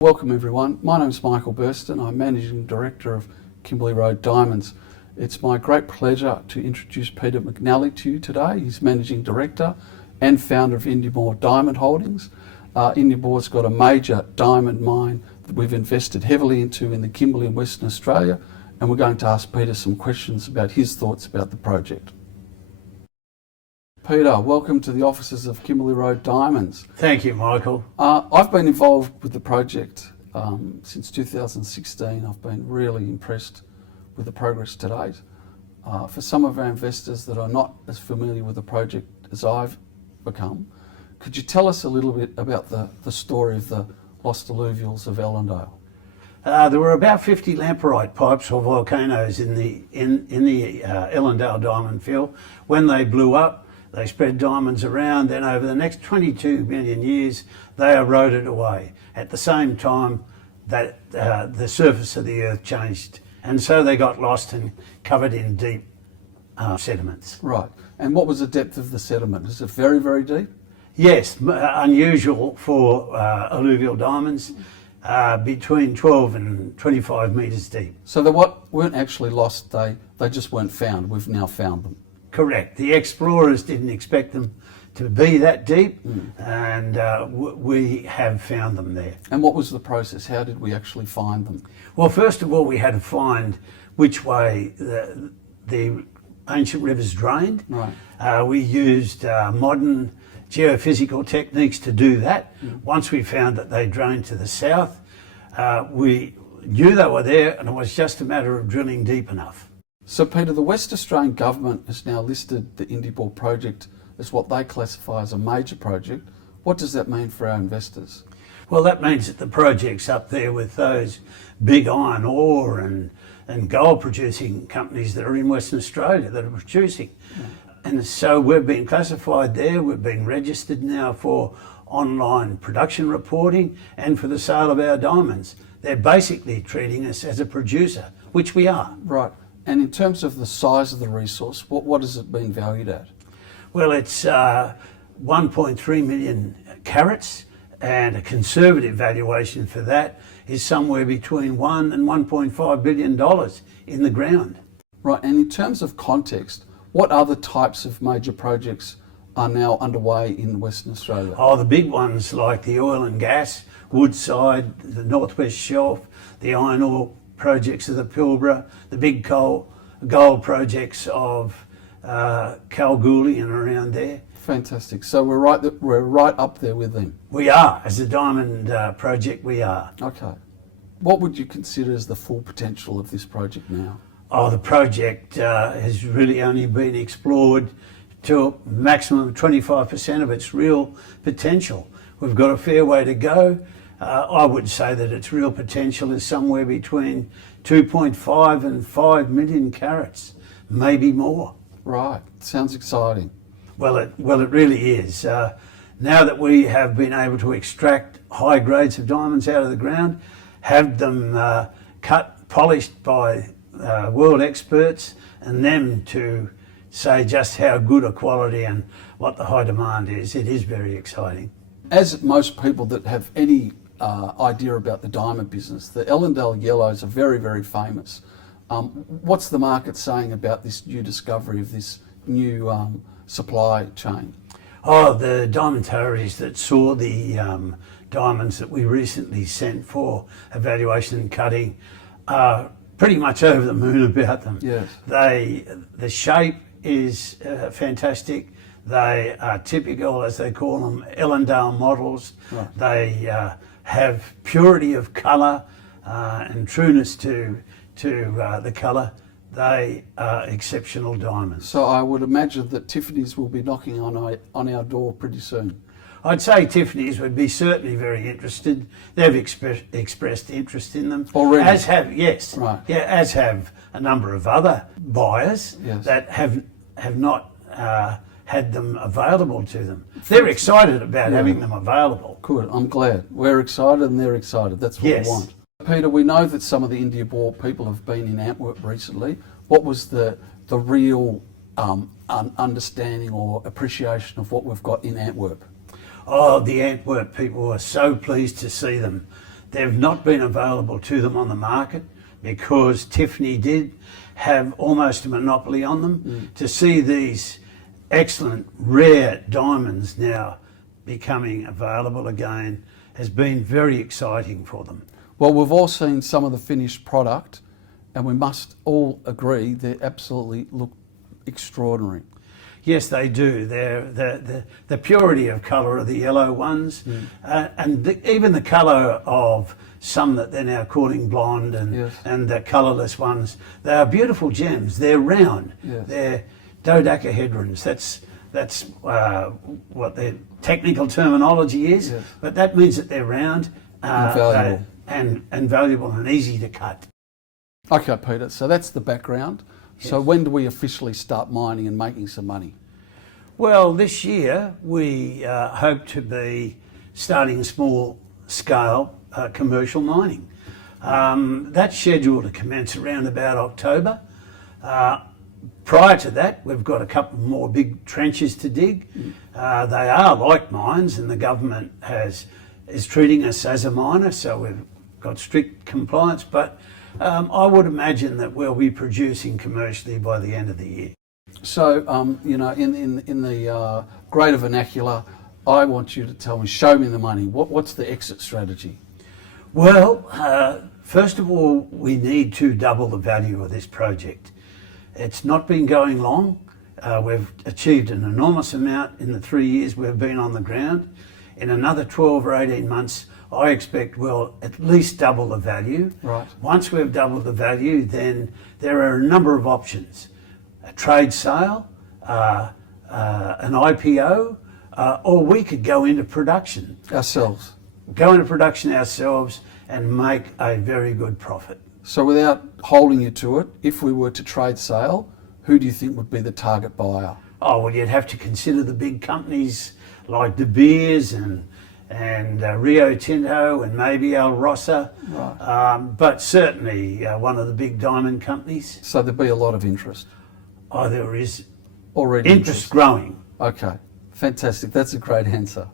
Welcome everyone, my name is Michael Burston. I'm Managing Director of Kimberley Road Diamonds. It's my great pleasure to introduce Peter McNally to you today. He's Managing Director and founder of Indiamore Diamond Holdings. Indiamore's got a major diamond mine that we've invested heavily into in the Kimberley and Western Australia, and we're going to ask Peter some questions about his thoughts about the project. Peter, welcome to the offices of Kimberley Road Diamonds. Thank you, Michael. I've been involved with the project since 2016. I've been really impressed with the progress to date. For some of our investors that are not as familiar with the project as I've become, could you tell us a little bit about the story of the lost alluvials of Ellendale? There were about 50 lamprite pipes or volcanoes in the Ellendale diamond field. When they blew up, they spread diamonds around, then over the next 22 million years, they eroded away. At the same time that the surface of the earth changed, and so they got lost and covered in deep sediments. Right, and what was the depth of the sediment? Is it very, very deep? Yes, unusual for alluvial diamonds, between 12 and 25 metres deep. So they weren't actually lost, they just weren't found. We've now found them. Correct. The explorers didn't expect them to be that deep, and we have found them there. And what was the process? How did we actually find them? Well, first of all, we had to find which way the ancient rivers drained. Right. We used modern geophysical techniques to do that. Once we found that they drained to the south, we knew they were there, and it was just a matter of drilling deep enough. So Peter, the West Australian Government has now listed the Indiamore project as what they classify as a major project. What does that mean for our investors? Well, that means that the project's up there with those big iron ore and gold producing companies that are in Western Australia that are producing. And so we've been classified there, we've been registered now for online production reporting and for the sale of our diamonds. They're basically treating us as a producer, which we are. Right. And in terms of the size of the resource, what has it been valued at? Well, it's 1.3 million carats, and a conservative valuation for that is somewhere between $1 and $1.5 billion in the ground. Right, and in terms of context, what other types of major projects are now underway in Western Australia? Oh, the big ones like the oil and gas, Woodside, the Northwest Shelf, the iron ore projects of the Pilbara, the big gold projects of Kalgoorlie and around there. Fantastic. So we're right up there with them. We are, as a diamond project, we are. Okay. What would you consider as the full potential of this project now? Oh, the project has really only been explored to a maximum of 25% of its real potential. We've got a fair way to go. I would say that its real potential is somewhere between 2.5 and 5 million carats, maybe more. Right, sounds exciting. Well, it really is. Now that we have been able to extract high grades of diamonds out of the ground, have them cut, polished by world experts, and them to say just how good a quality and what the high demand is, it is very exciting. As most people that have any idea about the diamond business, the Ellendale yellows are very, very famous. What's the market saying about this new discovery of this new supply chain? Oh, the diamond tariffs that saw the diamonds that we recently sent for evaluation and cutting are pretty much over the moon about them. Yes. The shape is fantastic. They are typical, as they call them, Ellendale models. Right. They have purity of colour and trueness to the colour. They are exceptional diamonds. So I would imagine that Tiffany's will be knocking on our door pretty soon. I'd say Tiffany's would be certainly very interested. They've expressed interest in them. Already? As have, yes. Right. Yeah, as have a number of other buyers. Yes. That have not had them available to them. They're excited about having them available. Good, I'm glad. We're excited and they're excited. That's what we want. Peter, we know that some of the Indiamore people have been in Antwerp recently. What was the real understanding or appreciation of what we've got in Antwerp? Oh, the Antwerp people were so pleased to see them. They've not been available to them on the market because Tiffany did have almost a monopoly on them. To see these excellent rare diamonds now becoming available again has been very exciting for them. Well, we've all seen some of the finished product, and we must all agree they absolutely look extraordinary. Yes, they do. The purity of colour of the yellow ones, and even the colour of some that they're now calling blonde, and the colourless ones. They are beautiful gems. They're round. Yes. They're dodecahedrons. That's what their technical terminology is. Yes. But that means that they're round And valuable. and valuable and easy to cut. Okay, Peter, so that's the background. So when do we officially start mining and making some money? Well, this year we hope to be starting small scale commercial mining. That's scheduled to commence around about October. Prior to that, we've got a couple more big trenches to dig. They are like mines, and the government is treating us as a miner, so we've got strict compliance. But I would imagine that we'll be producing commercially by the end of the year. So, in the greater vernacular, I want you to tell me, show me the money. What's the exit strategy? Well, first of all, we need to double the value of this project. It's not been going long. We've achieved an enormous amount in the 3 years we've been on the ground. In another 12 or 18 months, I expect we'll at least double the value. Right. Once we've doubled the value, then there are a number of options. A trade sale, an IPO, or we could go into production. Ourselves. Go into production ourselves and make a very good profit. So without holding you to it, if we were to trade sale, who do you think would be the target buyer? Oh, well, you'd have to consider the big companies like De Beers and Rio Tinto and maybe Al Rosa, Right. but certainly one of the big diamond companies. So there'd be a lot of interest. Oh, there is Already interest growing. Okay, fantastic. That's a great answer.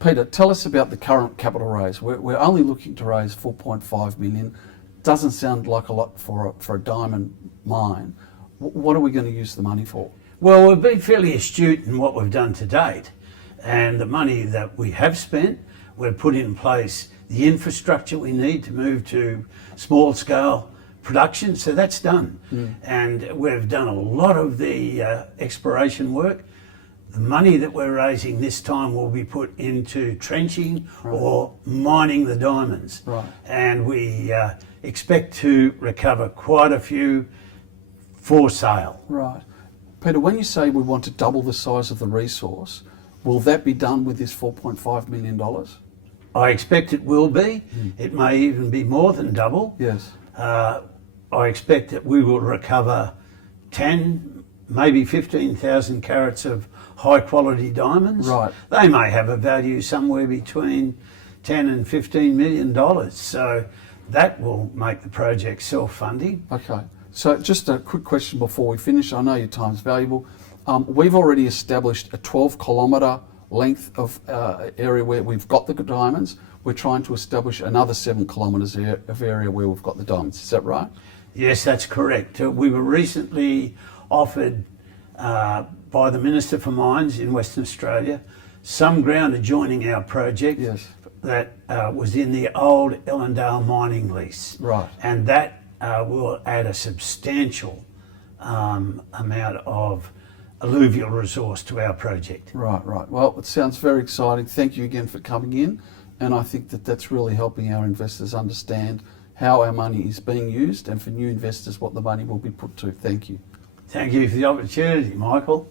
Peter, tell us about the current capital raise. We're only looking to raise 4.5 million. Doesn't sound like a lot for a diamond mine. What are we going to use the money for? Well, we've been fairly astute in what we've done to date, and the money that we have spent, we've put in place the infrastructure we need to move to small scale production, so that's done. And we've done a lot of the exploration work. The money that we're raising this time will be put into trenching or mining the diamonds. Right. And we expect to recover quite a few for sale. Right. Peter, when you say we want to double the size of the resource, will that be done with this $4.5 million? I expect it will be. It may even be more than double. Yes. I expect that we will recover 10, maybe 15,000 carats of high quality diamonds. Right. They may have a value somewhere between 10 and $15 million. So that will make the project self-funding. Okay. So just a quick question before we finish. I know your time's valuable. We've already established a 12-kilometre length of area where we've got the diamonds. We're trying to establish another 7 kilometres of area where we've got the diamonds. Is that right? Yes, that's correct. We were recently offered by the Minister for Mines in Western Australia some ground adjoining our project. Yes. That was in the old Ellendale mining lease. Right. And that will add a substantial amount of alluvial resource to our project. Right, right. Well, it sounds very exciting. Thank you again for coming in. And I think that that's really helping our investors understand how our money is being used, and for new investors what the money will be put to. Thank you. Thank you for the opportunity, Michael.